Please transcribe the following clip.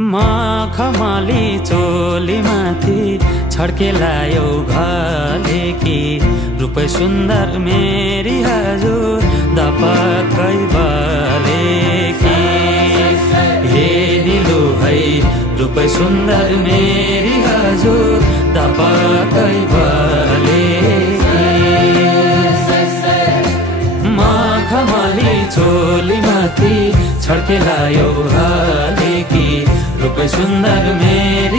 मखमली चोली माथि छड्केलायो घले कि रूप सुन्दर मेरी हजुर दपक्कै बले कि हे दिलु है रूप सुन्दर मेरी हजुर दपक्कै बले मखमली चोली माथि छड्केलायो घले कि रूप सुन्दर मेरी